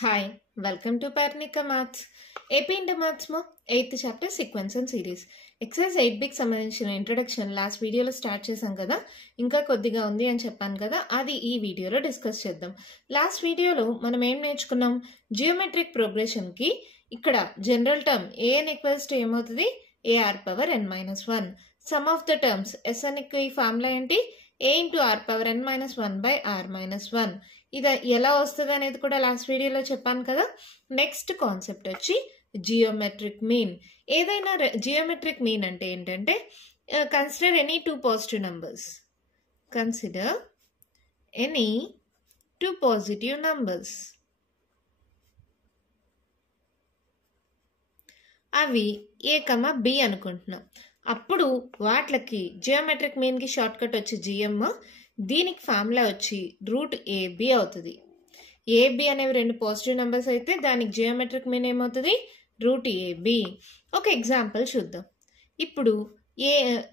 Hi, welcome to Parnika Maths. AP Inter Maths mo 8th chapter sequence and series. Exercise 8 big సంబంధించిన introduction last వీడియోలో start చేశాం కదా, ఇంకా కొద్దిగా ఉంది అని చెప్పాను కదా, అది ఈ వీడియోలో డిస్కస్ చేద్దాం. లాస్ట్ వీడియోలో మనం ఏం నేర్చుకున్నాం? జియోమెట్రిక్ ప్రోగ్రెషన్ కి ఇక్కడ general term an equals to ఏమవుతుంది? ar power n minus 1. Some of the terms sn కి ఫార్ములా ఏంటి? a into r power n minus 1 by r minus 1. ఇది ఎలా వస్తుంది అనేది కూడా లాస్ట్ వీడియోలో చెప్పాను కదా. నెక్స్ట్ కాన్సెప్ట్ వచ్చి జియోమెట్రిక్ మీన్. ఏదైనా జియోమెట్రిక్ మీన్ అంటే ఏంటంటే consider any two positive numbers. Consider any two positive numbers. అవి ఏ కమా బి అనుకుంటున్నాం. అప్పుడు వాట్లకి జియోమెట్రిక్ మీన్ కి షార్ట్ కట్ వచ్చి జిఎమ్, దీనికి ఫార్ములా వచ్చి రూట్ ఏబి అవుతుంది. ఏబి అనేవి రెండు పాజిటివ్ నెంబర్స్ అయితే దానికి జియోమెట్రిక్ మీన్ ఏమవుతుంది? Root ab. ఒక ఎగ్జాంపుల్ చూద్దాం. ఇప్పుడు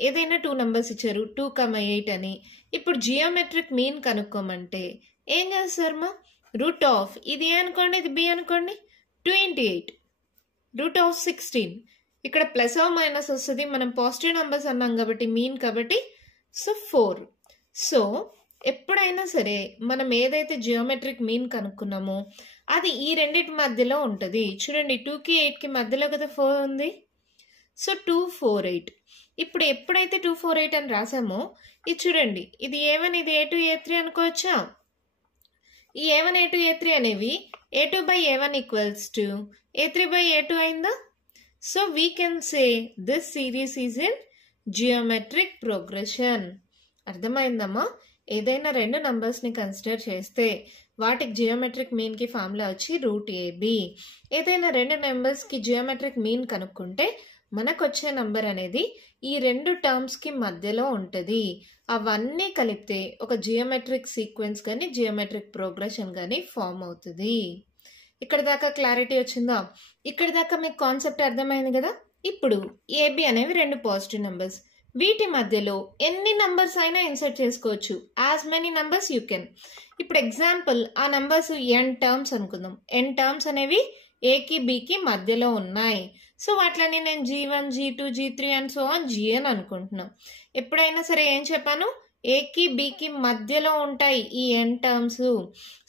ఏదైనా టూ నెంబర్స్ ఇచ్చారు, 2,8 అని. ఇప్పుడు జియోమెట్రిక్ మీన్ కనుక్కోమంటే ఏం చేస్తారమ్మా? రూట్ ఆఫ్ ఇది ఏ అనుకోండి, ఇది బి అనుకోండి, 2 into 8 రూట్ ఆఫ్ 16. ఇక్కడ ప్లస్ ఆర్ మైనస్ వస్తుంది, మనం పాజిటివ్ నెంబర్స్ అన్నాం కాబట్టి మీన్ కాబట్టి, సో 4. సో ఎప్పుడైనా సరే మనం ఏదైతే జియోమెట్రిక్ మీన్ కనుక్కున్నామో అది ఈ రెండింటి మధ్యలో ఉంటుంది. చూడండి, 2కి 8కి మధ్యలో కదా 4 ఉంది. సో 2, 4, 8. ఇప్పుడు ఎప్పుడైతే 2, 4, 8 అని రాసామో ఇది చూడండి, ఇది A1 ఇది A2 A3 అనుకోవచ్చా? ఈ A1 A2 A3 అనేవి A2 by A1 equals to A3 by A2 అయిందా? So we can say this series is in geometric progression. అర్థమైందమ్మా? ఏదైనా రెండు నంబర్స్ని కన్సిడర్ చేస్తే వాటికి జియోమెట్రిక్ మీన్కి ఫార్ములా వచ్చి రూట్ ఏబి. ఏదైనా రెండు నెంబర్స్కి జియోమెట్రిక్ మీన్ కనుక్కుంటే మనకు వచ్చే నంబర్ అనేది ఈ రెండు టర్మ్స్కి మధ్యలో ఉంటుంది. అవన్నీ కలిపితే ఒక జియోమెట్రిక్ సీక్వెన్స్ కానీ జియోమెట్రిక్ ప్రోగ్రెషన్ కానీ ఫామ్ అవుతుంది. ఇక్కడ దాకా క్లారిటీ వచ్చిందా? ఇక్కడ దాకా మీకు కాన్సెప్ట్ అర్థమైంది కదా. ఇప్పుడు ఏబి అనేవి రెండు పాజిటివ్ నెంబర్స్, వీటి మధ్యలో ఎన్ని నంబర్స్ అయినా ఇన్సర్ట్ చేసుకోవచ్చు. As many numbers you can. ఇప్పుడు ఎగ్జాంపుల్ ఆ నంబర్స్ n టర్మ్స్ అనుకుందాం. n టర్మ్స్ అనేవి ఏకి బికి మధ్యలో ఉన్నాయి. సో వాటిని నేను G1, G2, G3 and so on Gn అనుకుంటున్నాం. ఎప్పుడైనా సరే ఏం చెప్పాను? ఏకి బికి మధ్యలో ఉంటాయి ఈ n టర్మ్స్.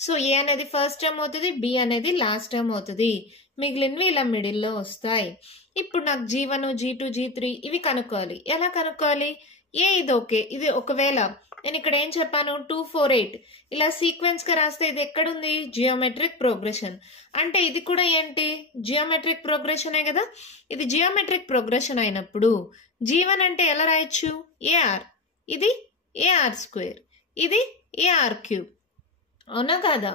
సో ఏ అనేది ఫస్ట్ టర్మ్ అవుతుంది, బి అనేది లాస్ట్ టర్మ్ అవుతుంది, మిగిలినవి ఇలా మిడిల్లో వస్తాయి. ఇప్పుడు నాకు G1, G2, G3 ఇవి కనుక్కోవాలి. ఎలా కనుక్కోవాలి? ఏ ఇది ఓకే, ఇది ఒకవేళ నేను ఇక్కడ ఏం చెప్పాను? 2, 4, 8 ఇలా సీక్వెన్స్ గా రాస్తే ఇది ఎక్కడుంది? Geometric progression. అంటే ఇది కూడా ఏంటి? జియోమెట్రిక్ ప్రోగ్రెషనే కదా. ఇది జియోమెట్రిక్ ప్రోగ్రెషన్ అయినప్పుడు G1 అంటే ఎలా రాయొచ్చు? ఏఆర్, ఇది ఏఆర్ స్క్వేర్, ఇది ఏఆర్ క్యూబ్. అవునా కాదా?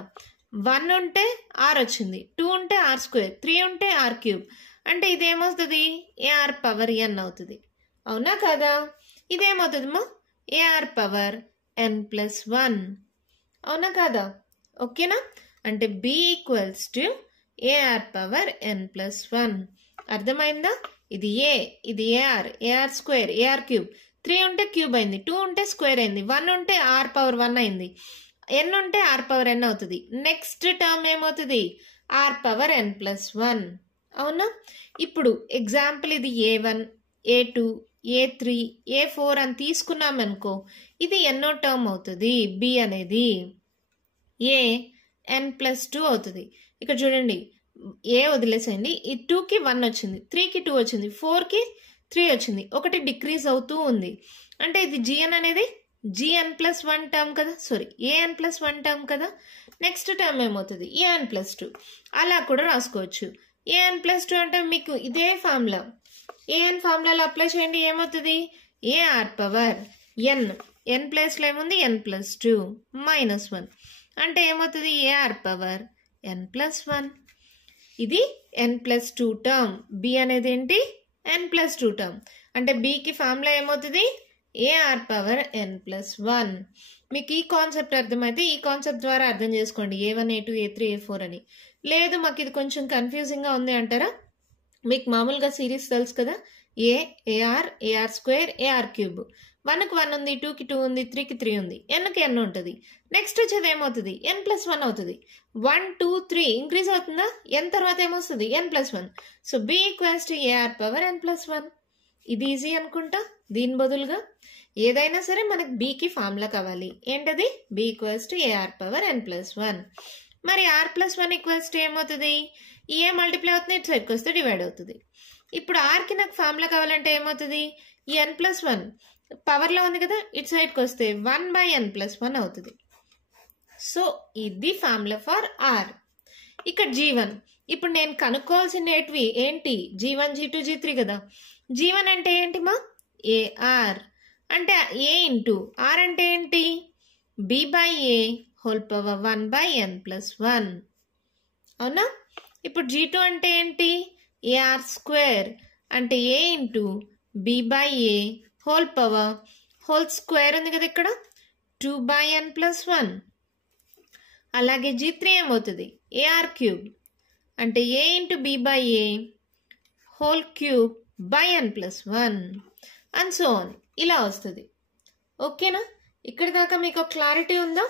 1 ఉంటే r వచ్చింది, 2 ఉంటే r స్క్వేర్, 3 ఉంటే r క్యూబ్. అంటే ఇదేమవుతుంది? ఏఆర్ పవర్ n అవుతుంది. అవునా కాదా? ఇదేమవుతుందమ్మా? A r power n plus 1. అవునా కాదా? ఓకేనా? అంటే b equals to a r power n plus 1. అర్థమైందా? ఇది ఏ, ఇది ఏఆర్ స్క్వేర్, ఏఆర్ క్యూబ్. 3 ఉంటే క్యూబ్ అయింది, 2 ఉంటే స్క్వేర్ అయింది, 1 ఉంటే r పవర్ 1 అయింది, n ఉంటే r పవర్ n అవుతుంది. నెక్స్ట్ టర్మ్ ఏమవుతుంది? r power n plus 1. అవునా? ఇప్పుడు ఎగ్జాంపుల్ ఇది A1, A2, A3, A4 అని తీసుకున్నాం అనుకో, ఇది ఎన్నో టర్మ్ అవుతుంది? బి అనేది ఏ n ప్లస్ 2 అవుతుంది. ఇక్కడ చూడండి, ఏ వదిలేసేయండి. ఈ 2కి 1 వచ్చింది, 3కి 2 వచ్చింది, 4కి 3 వచ్చింది, ఒకటి డిక్రీజ్ అవుతూ ఉంది. అంటే ఇది జిఎన్ అనేది Gn ప్లస్ 1 టర్మ్ కదా, సారీ ఏఎన్ ప్లస్ 1 టర్మ్ కదా. నెక్స్ట్ టర్మ్ ఏమవుతుంది? An plus 2. అలా కూడా రాసుకోవచ్చు. ఏఎన్ ప్లస్ 2 అంటే మీకు ఇదే ఫార్ములా, ఏఎన్ ఫార్ములాలో అప్లై చేయండి. ఏమవుతుంది? ఏఆర్ పవర్ ఎన్, ఎన్ ప్లేస్లో ఏముంది? N plus 2 minus 1. అంటే ఏమవుతుంది? Ar power n plus 1. ఇది ఎన్ ప్లస్ 2 టర్మ్. బి అనేది ఏంటి? N plus 2 term. అంటే బికి ఫార్ములా ఏమవుతుంది? Ar power n plus 1. మీకు ఈ కాన్సెప్ట్ అర్థమైతే ఈ కాన్సెప్ట్ ద్వారా అర్థం చేసుకోండి, A1, A2, A3, A4 అని. లేదు మాకు ఇది కొంచెం కన్ఫ్యూజింగ్గా ఉంది అంటారా? మీకు మామూలుగా సిరీస్ తెలుసు కదా, ఏఆర్ స్క్వేర్, ఏఆర్ క్యూబ్. 1కి 1 ఉంది, 2కి 2 ఉంది, 3కి 3 ఉంది, nకి n ఉంటుంది. నెక్స్ట్ వచ్చేది ఏమవుతుంది? n+1 అవుతుంది. 1 2 3 ఇంక్రీజ్ అవుతుందా? n తర్వాత ఏమొస్తుంది? n+1. So b equals to ar⁻n+1. ఇది ఈజీ అనుకుంటా. దీని బదులుగా ఏదైనా సరే మనకు bకి ఫార్ములా కావాలి. ఏంటది? b equals to ar⁻n+1. మరి r+1 ఈక్వల్స్ టు ఏమవుతుంది? ఈ ఏ మల్టిప్లై అవుతుంది, ఇటు సైడ్కి వస్తే డివైడ్ అవుతుంది. ఇప్పుడు ఆర్కి నాకు ఫార్ములా కావాలంటే ఏమవుతుంది? ఈ n+1 పవర్లో ఉంది కదా, ఇటు సైడ్కి వస్తే 1/n+1 అవుతుంది. సో ఇది ఫార్ములా ఫర్ ఆర్. ఇక్కడ g1. ఇప్పుడు నేను కనుక్కోవాల్సినవి ఏంటి? g1 g2 g3 కదా. g1 అంటే ఏంటి మా? ఏఆర్ అంటే a ఇంటూ ఆర్ అంటే ఏంటి? b/a⁴1/n+1. అవునా? ఇప్పుడు g2 అంటే ఏంటి? ar² అంటే a ఇంటూ b/a² ఉంది కదా ఇక్కడ, 2/n+1. అలాగే g3 ఏమవుతుంది? ar³ అంటే a into b/a⁴n+1 and so on. ఇలా వస్తుంది. ఓకేనా? ఇక్కడి దాకా మీకు క్లారిటీ ఉందా?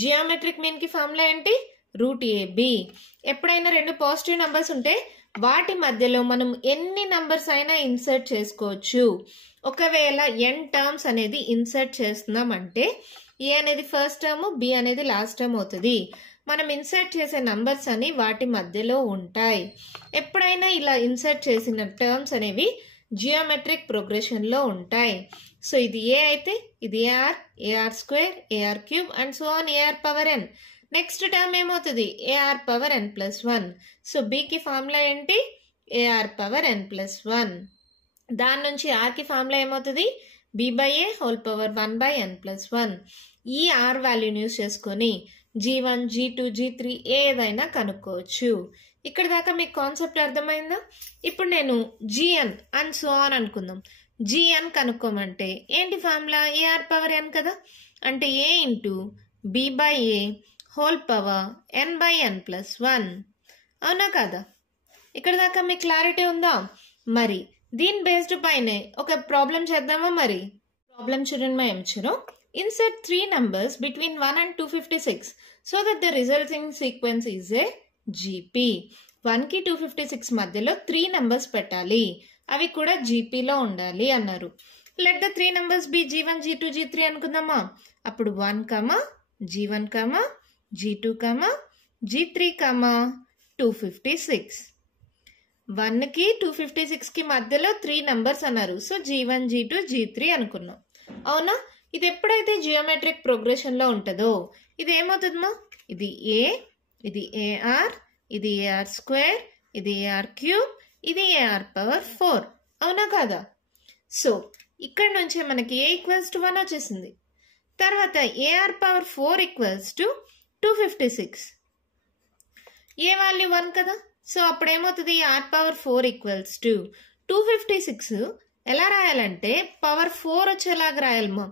జియోమెట్రిక్ మీన్కి ఫార్ములా ఏంటి? √ab. ఎప్పుడైనా రెండు పాజిటివ్ నంబర్స్ ఉంటే వాటి మధ్యలో మనం ఎన్ని నంబర్స్ అయినా ఇన్సర్ట్ చేసుకోవచ్చు. ఒకవేళ n టర్మ్స్ అనేది ఇన్సర్ట్ చేస్తున్నాం అంటే a అనేది ఫస్ట్ టర్మ్, b అనేది లాస్ట్ టర్మ్ అవుతుంది. మనం ఇన్సర్ట్ చేసే నంబర్స్ అని వాటి మధ్యలో ఉంటాయి. ఎప్పుడైనా ఇలా ఇన్సర్ట్ చేసిన టర్మ్స్ అనేవి జియోమెట్రిక్ ప్రోగ్రెషన్లో ఉంటాయి. సో ఇది a అయితే ఇది ar, ar² ar³ and so on ar⁻n. Next term ఏమవుతుంది? ar⁻n+1. సో bకి ఫార్ములా ఏంటి? ar⁻n+1. దాని నుంచి ఆర్కి ఫార్ములా ఏమవుతుంది? b/a⁴1/n+1. ఈ ఆర్ వాల్యూని యూస్ చేసుకొని g1 g2 g3 ఏదైనా కనుక్కోవచ్చు. ఇక్కడ దాకా మీకు కాన్సెప్ట్ అర్థమైందా? ఇప్పుడు నేను gn అండ్ సో ఆన్ అనుకుందాం. gn కనుక్కోమంటే ఏంటి ఫార్ములా? ar⁻n కదా. అంటే a ఇంటూ b/a⁴n/n+1. అవునా కదా? ఇక్కడ దాకా మీకు క్లారిటీ ఉందా? మరి దీని బేస్డ్ పైనే ఒక ప్రాబ్లం చేద్దామా? మరి ప్రాబ్లం చూడండి మా ఏమిచ్చారో. Insert 3 numbers between 1 and 256 so that the resulting sequence is a GP. 1కి 256 మధ్యలో 3 numbers పెట్టాలి, అవి కూడా GPలో ఉండాలి అన్నారు. Let the 3 numbers be g1 g2 g3 అనుకుందామా. అప్పుడు 1, g1, g2, g3, 256. 1కి 256కి మధ్యలో 3 numbers అన్నారు. సో g1 g2 g3 అనుకున్నాం. అవునా? ఇది ఎప్పుడైతే జియోమెట్రిక్ ప్రోగ్రెషన్లో ఉంటుందో ఇది ఏమవుతుందమ్మా? ఇది a, ఇది ar, ఇది ar², ఇది ar³, ఇది ar⁴. అవునా కాదా? సో ఇక్కడ నుంచే మనకి a ఈక్వల్స్ టు 1 వచ్చేసింది. తర్వాత ar⁴ equals to 256. A value 1 కదా. సో అప్పుడు ఏమవుతుంది? r⁴ equals to 256. ఎలా రాయాలంటే పవర్ 4 వచ్చేలాగా రాయాలమ్మా.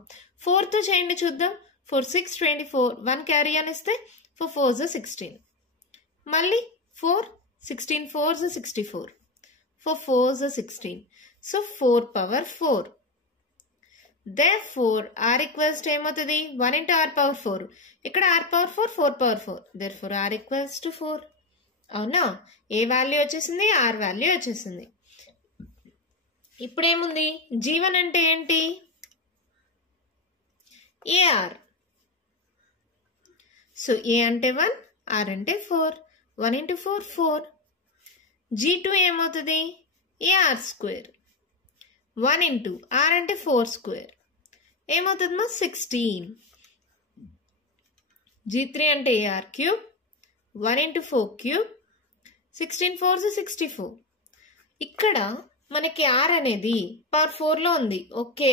4తో చేయండి చూద్దాం. 4 6 24, 1 క్యారీ అని ఇస్తే 4 4s 16. మళ్ళీ 4 16 4s 64, 4 4s 16. So 4⁴. Therefore r equals to ఏమవుతుంది? 1 into r⁴. ఇక్కడ r⁴ 4⁴. Therefore r equals to 4. అవునా? ఏ వాల్యూ వచ్చేసింది? ఆర్ వాల్యూ వచ్చేసింది. ఇప్పుడు ఏముంది? g1 అంటే ఏంటి? ar. సో a అంటే 1, r అంటే 4. 1 into 4 4. g2 ఏమవుతుంది? ar². 1 into r అంటే 4² ఏమవుతుందమ్మా? 16. g3 అంటే ar³. 1 into 4³ 16 4s 64. ఇక్కడ మనకి r అనేది పవర్ 4లో ఉంది. ఓకే,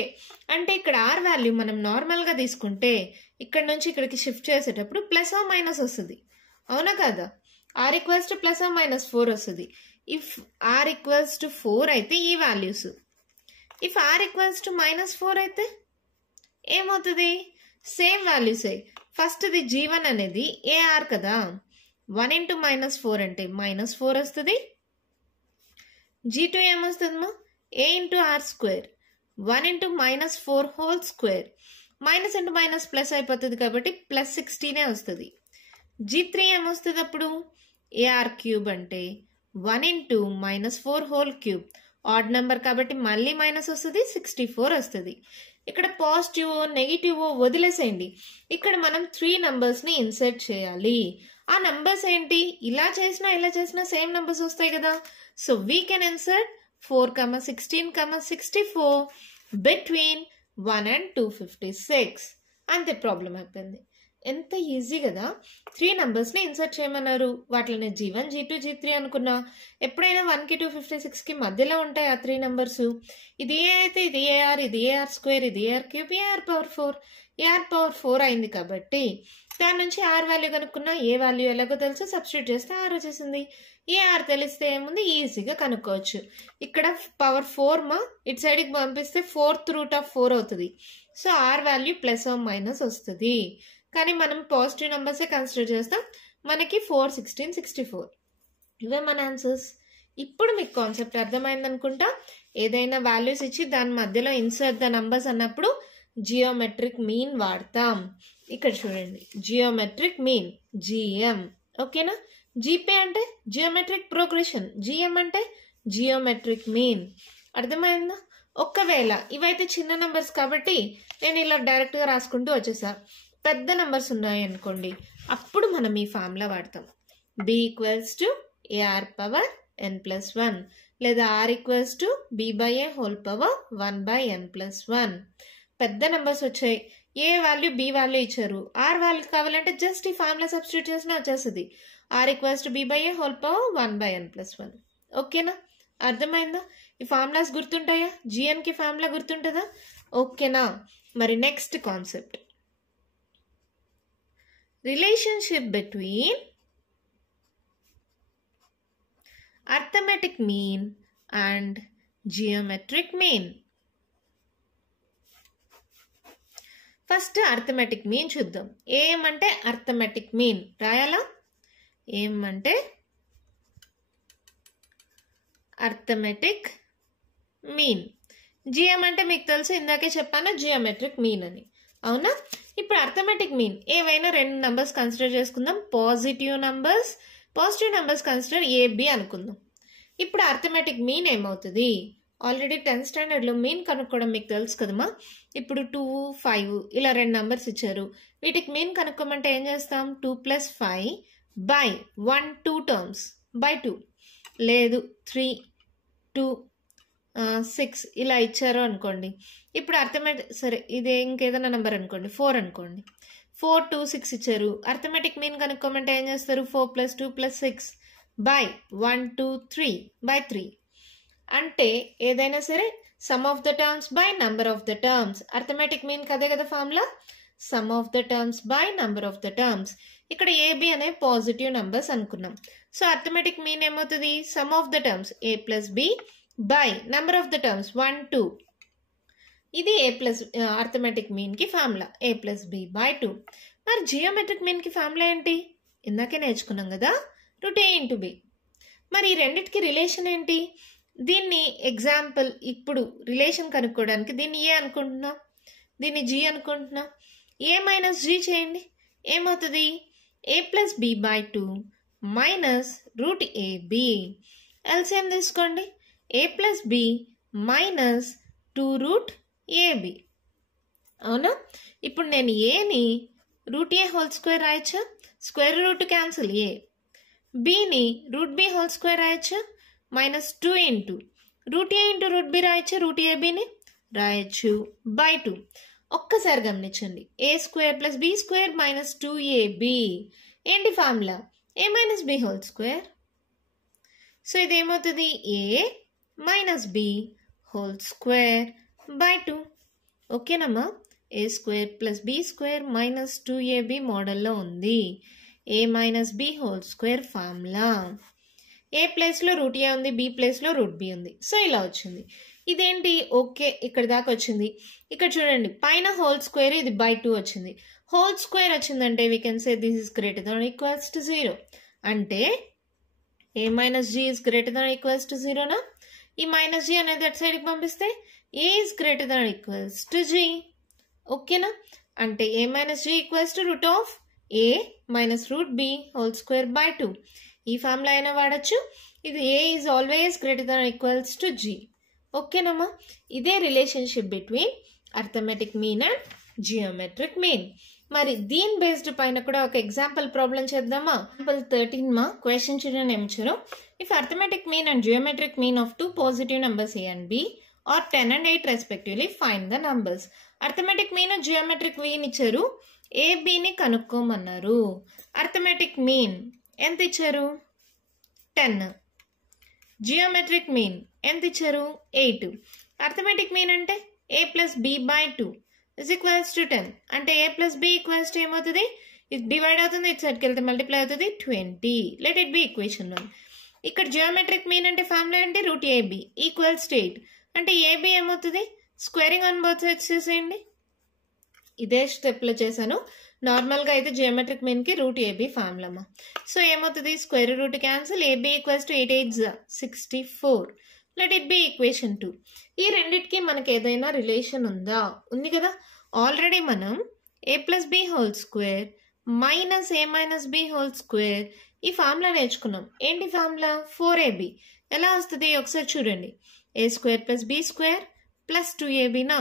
అంటే ఇక్కడ r వాల్యూ మనం నార్మల్గా తీసుకుంటే ఇక్కడ నుంచి ఇక్కడికి షిఫ్ట్ చేసేటప్పుడు ప్లస్ ఆర్ మైనస్ వస్తుంది. అవునా కదా? r equals to plus r minus 4 వస్తుంది. ఇఫ్ r ఈక్వల్స్ టు 4 అయితే ఈ values, if r equals to -4 అయితే ఏమవుతుంది? సేమ్ వాల్యూసే. ఫస్ట్ ఇది g1 అనేది ar కదా. 1 into -4 అంటే -4 వస్తుంది. g2 ఏమొస్తుందమ్మా? a into r². 1 into minus 4 whole square. Minus into minus plus అయిపోతుంది కాబట్టి ప్లస్ 16 వస్తుంది. G3 ఏమొస్తుంది అప్పుడు? AR క్యూబ్ అంటే 1 into minus 4 whole cube. Odd number కాబట్టి మళ్ళీ మైనస్ వస్తుంది, 64 వస్తుంది. ఇక్కడ పాజిటివ్ నెగిటివ్ వదిలేసేయండి. ఇక్కడ మనం 3 నంబర్స్ని ఇన్సర్ట్ చేయాలి. ఆ నంబర్స్ ఏంటి? ఇలా చేసినా ఇలా చేసినా సేమ్ నంబర్స్ వస్తాయి కదా. So we can insert 4, 16, 64 between 1 and 256. అంతే ప్రాబ్లం అయిపోయింది. ఎంత ఈజీ కదా. 3 నంబర్స్ని ఇన్సర్ట్ చేయమన్నారు. వాటిని G1, G2, G3 అనుకున్నా. ఎప్పుడైనా 1కి 256కి మధ్యలో ఉంటాయి ఆ 3 నంబర్స్. ఇది ఏ అయితే ఇది AR, ఇది AR స్క్వేర్, ఇది AR cube, AR power 4. AR power 4 అయింది కాబట్టి దాని నుంచి R వాల్యూ కనుక్కున్నా. ఏ వాల్యూ ఎలాగో తెలుసు, సబ్స్టిట్యూట్ చేస్తే R వచ్చేసింది. AR తెలిస్తే ఏముంది, ఈజీగా కనుక్కోవచ్చు. ఇక్కడ పవర్ 4 ఇటు సైడ్కి పంపిస్తే 4th రూట్ ఆఫ్ 4 అవుతుంది. So R value plus r minus వస్తుంది. కానీ మనం పాజిటివ్ నెంబర్సే కన్సిడర్ చేస్తాం. మనకి 4, 16, 64 ఇవే మన ఆన్సర్స్. ఇప్పుడు మీకు కాన్సెప్ట్ అర్థమైంది అనుకుంటా. ఏదైనా వాల్యూస్ ఇచ్చి దాని మధ్యలో ఇన్సర్ట్ ద నంబర్స్ అన్నప్పుడు జియోమెట్రిక్ మీన్ వాడతాం. ఇక్కడ చూడండి, జియోమెట్రిక్ మీన్ GM. ఓకేనా? జీపే అంటే జియోమెట్రిక్ ప్రోగ్రెషన్, GM అంటే జియోమెట్రిక్ మీన్. అర్థమైందా? ఒకవేళ ఇవైతే చిన్న నంబర్స్ కాబట్టి నేను ఇలా డైరెక్ట్గా రాసుకుంటూ వచ్చేసా. పెద్ద నంబర్స్ ఉన్నాయి అనుకోండి, అప్పుడు మనం ఈ ఫార్ములా వాడతాం. B = AR పవర్ n+1 లేదా R = B/A whole power 1/n+1. పెద్ద నంబర్స్ వచ్చాయి, ఏ వాల్యూ B వాల్యూ ఇచ్చారు, R వాల్యూ కావాలంటే జస్ట్ ఈ ఫార్ములా సబ్స్టిట్యూట్ చేసినా వచ్చేస్తుంది. R = B/A whole power 1/n+1. ఓకేనా? అర్థమైందా? ఈ ఫార్ములాస్ గుర్తుంటాయా? GNకి ఫార్ములా గుర్తుంటుందా? ఓకేనా? మరి next concept, relationship between arithmetic mean and geometric mean. First arithmetic mean చూద్దాం. ఏమంటే అర్థమెటిక్ మీన్ రాయాలా? ఏమంటే అర్థమెటిక్ మీన్. జిఎం అంటే మీకు తెలుసు, ఇందాకే చెప్పాను జియోమెట్రిక్ మీన్ అని. అవునా? ఇప్పుడు అర్థమెటిక్ మీన్ ఏవైనా 2 నంబర్స్ కన్సిడర్ చేసుకుందాం. పాజిటివ్ నంబర్స్ కన్సిడర్ AB అనుకుందాం. ఇప్పుడు అర్థమెటిక్ మీన్ ఏమవుతుంది? ఆల్రెడీ 10th స్టాండర్డ్లో మీన్ కనుక్కోవడం మీకు తెలుసు కదమ్మా. ఇప్పుడు 2, 5 ఇలా 2 నంబర్స్ ఇచ్చారు. వీటికి మీన్ కనుక్కోమంటే ఏం చేస్తాం? 2 + 5 బై 1, 2 టర్మ్స్ బై 2, లేదు 3, 2, 6 ఇలా ఇచ్చారు అనుకోండి. ఇప్పుడు అర్థమెటిక్, సరే ఇదే ఇంకేదైనా నెంబర్ అనుకోండి, 4 అనుకోండి. 4, 2, 6 ఇచ్చారు. అర్థమెటిక్ మీన్ కనుక్కోమంటే ఏం చేస్తారు? 4 + 2 + 6 బై 1, 2, 3 బై 3. అంటే ఏదైనా సరే some of the terms by number of the terms. Arithmetic mean కదే కదా formula, some of the terms by number of the terms. ఇక్కడ AB అనే పాజిటివ్ నంబర్స్ అనుకున్నాం. సో అర్థమెటిక్ మీన్ ఏమవుతుంది? Some of the terms A + B by number of the terms 1, 2. ఇది arithmetic mean కి formula A + B by 2. మరి geometric mean కి formula ఏంటి? ఇందాకే నేర్చుకున్నాం కదా, √A × B. మరి ఈ రెండిటికి రిలేషన్ ఏంటి? దీన్ని ఎగ్జాంపుల్, ఇప్పుడు రిలేషన్ కనుక్కోవడానికి దీన్ని A అనుకుంటున్నా, దీన్ని G అనుకుంటున్నా. A - G చేయండి, ఏమవుతుంది? A + B by 2 minus √AB. LCM తీసుకోండి, A + B మైనస్ 2√AB. అవునా? ఇప్పుడు నేను Aని √A హోల్ స్క్వేర్ రాయచ్చా? Square root cancel A. Bని √B హోల్ స్క్వేర్ రాయచ్చా? -2 ఇంటూ √A ఇంటూ √B రాయచ్చా? √ABని రాయచ్చు బై 2. ఒక్కసారి గమనించండి, A² + B² - 2AB. ఏంటి formula? A - B whole square. So ఇది ఏమవుతుంది? A - B whole square by 2. ఓకేనమ్మా? A² + B² - 2AB మోడల్లో ఉంది. A - B whole square formula. A ప్లేస్లో √A ఉంది, B ప్లేస్లో √B ఉంది. సో ఇలా వచ్చింది. ఇదేంటి? ఓకే, ఇక్కడ దాకా వచ్చింది. ఇక్కడ చూడండి, పైన హోల్ స్క్వేర్, ఇది బై 2 వచ్చింది. హోల్ స్క్వేర్ వచ్చిందంటే we can say this is greater than equals to 0. అంటే A - G is greater than equals to 0నా? ఈ -G అనేది అటు సైడ్కి పంపిస్తే A is greater than equals to G. ఓకేనా? అంటే A minus G equals to root of A minus root B whole square by 2. ఈ ఫార్ములా అయినా వాడచ్చు. ఇది A is always greater than equals to G. ఓకేనమ్మా? ఇదే relationship between arithmetic mean and geometric mean. మరి దీని బేస్డ్ పైన కూడా ఒక ఎగ్జాంపుల్ ప్రాబ్లం చేద్దామా? ఎగ్జాంపుల్ 13 మా క్వశ్చన్ చూడండి ఏమి ఇచ్చారు. If arithmetic mean and geometric mean of 2 positive numbers a and b or 10 and 8 respectively, find the numbers. Arithmetic mean geometric mean ఇచ్చారు. ఏబిని కనుక్కోమన్నారు. అర్థమెటిక్ మీన్ ఎంత ఇచ్చారు? 10. జియోమెట్రిక్ మీన్ ఎంత ఇచ్చారు? 8. అర్థమెటిక్ మీన్ అంటే a plus b by 2 is equals to 10. అంటే a plus b equals to ఏమవుతుంది? ఇది divide అవుతుంది, ఇటు సైడ్కి వెళ్తే మల్టిప్లై అవుతుంది 20. Let it be equation 1. ఇక్కడ జియోమెట్రిక్ మీన్ అంటే ఫార్ములా అంటే రూట్ ఏబి ఈక్వల్స్ టు 8. అంటే ఏబి ఏమవుతుంది? స్క్వేరింగ్ ఆన్ బోత్ సైడ్స్ చేసేయండి. ఇదే స్టెప్లో చేశాను. నార్మల్గా అయితే జియోమెట్రిక్ మీన్కి రూట్ ఏబి ఫార్ములా. సో ఏమవుతుంది? Square root cancel, AB equals to 8 8 64. Let it be equation 2. ఈ రెండిటికి మనకి ఏదైనా రిలేషన్ ఉందా? ఉంది కదా. ఆల్రెడీ మనం A plus B whole square minus A minus B whole square ఈ ఫార్ములా నేర్చుకున్నాం. ఏంటి ఫార్ములా? 4ab. ఎలా వస్తుంది ఒకసారి చూడండి. A square plus B square plus 2abనా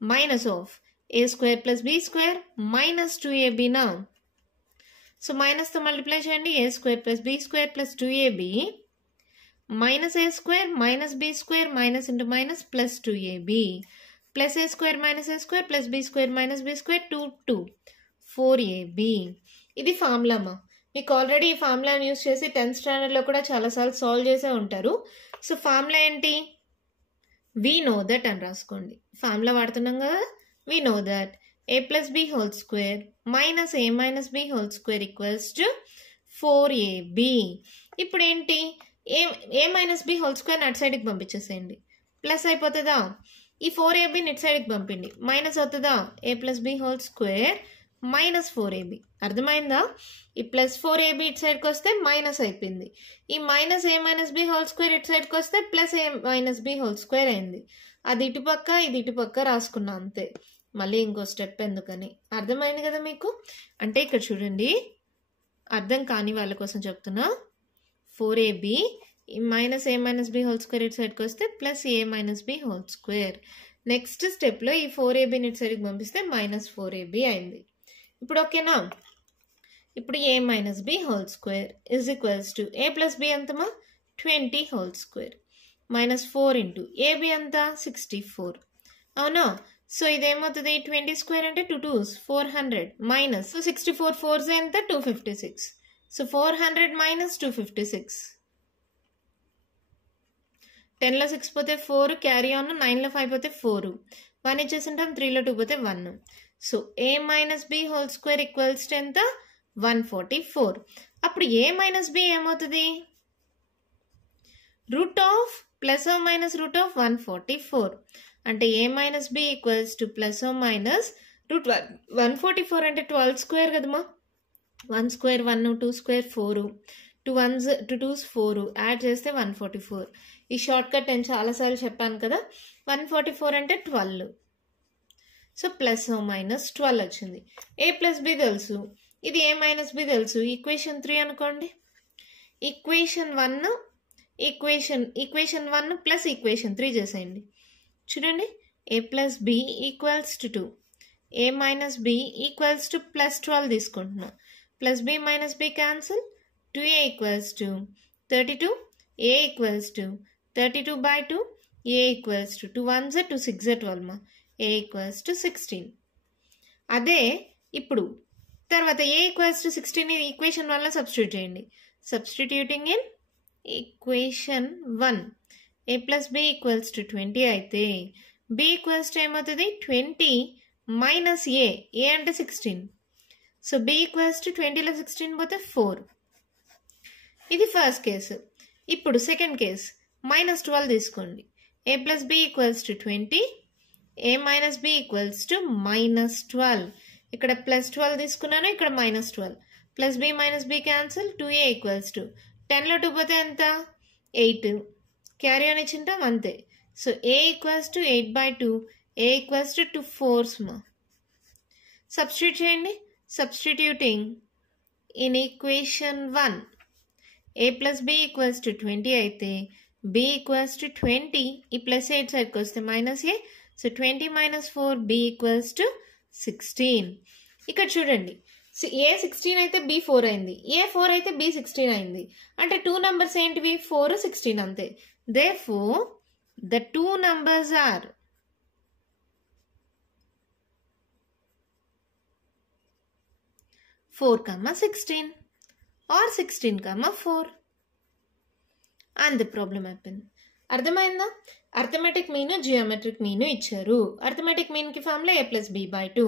minus of A square plus B square minus 2abనా. సో మైనస్తో మల్టిప్లై చేయండి. A square plus B square plus 2ab minus a square minus b square minus into minus plus 2ab plus a square minus a square plus b square minus b square 2 4ab. ఇది formula మా. మీకు already ఈ ఫార్ములాని use చేసి 10th స్టాండర్డ్లో కూడా చాలాసార్లు solve చేసే ఉంటారు. So formula ఏంటి? వి నో దట్ అని రాసుకోండి. ఫార్ములా వాడుతున్నాం కదా. We know that A plus B whole square minus A minus B whole square equals to 4ab. ఇప్పుడు ఏంటి? A minus B whole square అటు సైడ్కి పంపించేసేయండి. ప్లస్ అయిపోతుందా? ఈ 4ab ఇటు సైడ్కి పంపిండి. మైనస్ అవుతుందా? A plus B whole square minus 4ab. అర్థమైందా? ఈ ప్లస్ 4ab ఇటు సైడ్కి వస్తే మైనస్ అయిపోయింది. ఈ minus A minus B whole square ఇటు సైడ్కి వస్తే plus A minus B whole square అయింది. అది ఇటుపక్క ఇది ఇటుపక్క రాసుకున్నా అంతే. మళ్ళీ ఇంకో స్టెప్ ఎందుకని. అర్థమైంది కదా మీకు? అంటే ఇక్కడ చూడండి, అర్థం కాని వాళ్ళ కోసం చెప్తున్నా. 4ab minus A minus B whole square ఇటు సైడ్కి వస్తే plus A minus B whole square. Next స్టెప్లో ఈ 4abని ఇటు సైడ్కి పంపిస్తే మైనస్ 4ab అయింది. ఇప్పుడు ఓకేనా? ఇప్పుడు A minus B whole square is equals to A plus B ఎంతమా? 20 whole square minus 4 into AB ఎంత? 64. అవునా? సో ఇదేమవుతుంది? 20 స్క్వేర్ అంటే 2 2s 400 మైనస్ 64 4s ఎంత? 256. So 400 minus 256. 10లో 6 పోతే 4 క్యారీ ఆన్, 9లో 5 పోతే 4, 1 ఇచ్చేసింటాం, 3లో 2 పోతే 1. So A minus B whole square equals to ఎంత? 144. అప్పుడు ఏ మైనస్ బి ఏమవుతుంది? Root of plus or minus root of 144. అంటే A minus B equals to plus or minus root 144 అంటే 12 square కదమ్మా. 1 square 1, 2 square 4, 2 1s 2 2s 4 add చేస్తే 144. ఈ short cut నేను చాలాసార్లు చెప్పాను కదా. 144 అంటే 12. సో ప్లస్ మైనస్ 12 వచ్చింది. ఏ ప్లస్ బి తెలుసు, ఇది ఏ మైనస్ బి తెలుసు. ఈక్వేషన్ 3 అనుకోండి. ఈక్వేషన్ 1 ప్లస్ ఈక్వేషన్ 3 చేసేయండి. చూడండి, A plus B equals to 2, A minus B equals to plus 12 తీసుకుంటున్నా. Plus B minus B cancel, 2a equals to 32, a equals to 32 by 2, a equals to 2 1s 2 6 12 మా, a equals to 16. అదే ఇప్పుడు తర్వాత a equals to 16 equation 1లో substitute చేయండి. Substituting in equation 1, a plus B equals to 20 అయితే b equals to ఏమవుతుంది? 20 minus a అంటే 16. So b equals to 20లో 16 పోతే 4. ఇది ఫస్ట్ కేసు. ఇప్పుడు సెకండ్ కేసు, మైనస్ 12 తీసుకోండి. A plus B equals to 20, A minus B equals to minus 12. ఇక్కడ plus 12 తీసుకున్నాను, ఇక్కడ minus 12. Plus B minus B cancel, 2a equals to 10లో 2 పోతే ఎంత? 8. క్యారీ అని ఇచ్చింటాం అంతే. So a equals to 8/2, a equals to 2 4s మా. సబ్స్టిట్యూట్ చేయండి. Substituting in equation 1 a plus b equals to 20 అయితే b ఈక్వల్స్ టు 20, ఈ ప్లస్ 8 సైడ్కి వస్తే minus a, so 20 minus 4 b equals to 16. ఇక్కడ చూడండి, ఏ 16 అయితే బి 4 అయింది, ఏ 4 అయితే బి 16 అయింది. అంటే 2 numbers ఏంటివి? 4, 16 అంతే. Therefore, the 2 numbers are 4, 16 or 16, 4. And the problem happened. అర్థమైందా? అర్థమెటిక్ మీన్ జియోమెట్రిక్ మీన్ ఇచ్చారు. అర్థమెటిక్ మీన్ కి formula a plus b by 2,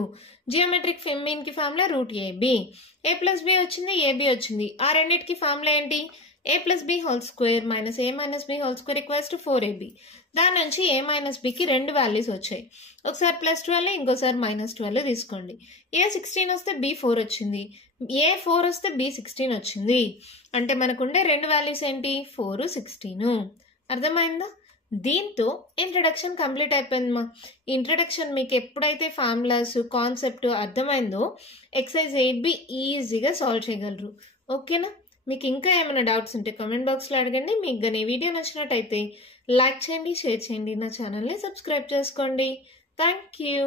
geometric mean కి formula root ab. a plus b వచ్చింది, ab వచ్చింది. ఆ రెండింటికి ఫార్ములా ఏంటి? a plus b whole square minus a minus b whole square equals to 4ab. దాని నుంచి a minus bకి 2 values వచ్చాయి. ఒకసారి ప్లస్ 12, ఇంకోసారి మైనస్ 12 తీసుకోండి. a 16 వస్తే b 4 వచ్చింది, a 4 వస్తే b 16 వచ్చింది. అంటే మనకుండే 2 వాల్యూస్ ఏంటి? 4, 16. అర్థమైందా? దీంతో ఇంట్రడక్షన్ కంప్లీట్ అయిపోయిందమ్మా. ఇంట్రడక్షన్ మీకు ఎప్పుడైతే ఫార్ములాస్ కాన్సెప్ట్ అర్థమైందో ఎక్సర్సైజ్ 8B ఈజీగా సాల్వ్ చేయగలరు. ఓకేనా? మీకు ఇంకా ఏమైనా డౌట్స్ ఉంటే కామెంట్ బాక్స్లో అడగండి. మీకు కానీ వీడియో నచ్చినట్టయితే లైక్ చేయండి, షేర్ చేయండి, నా ఛానల్ని సబ్స్క్రైబ్ చేసుకోండి. Thank you.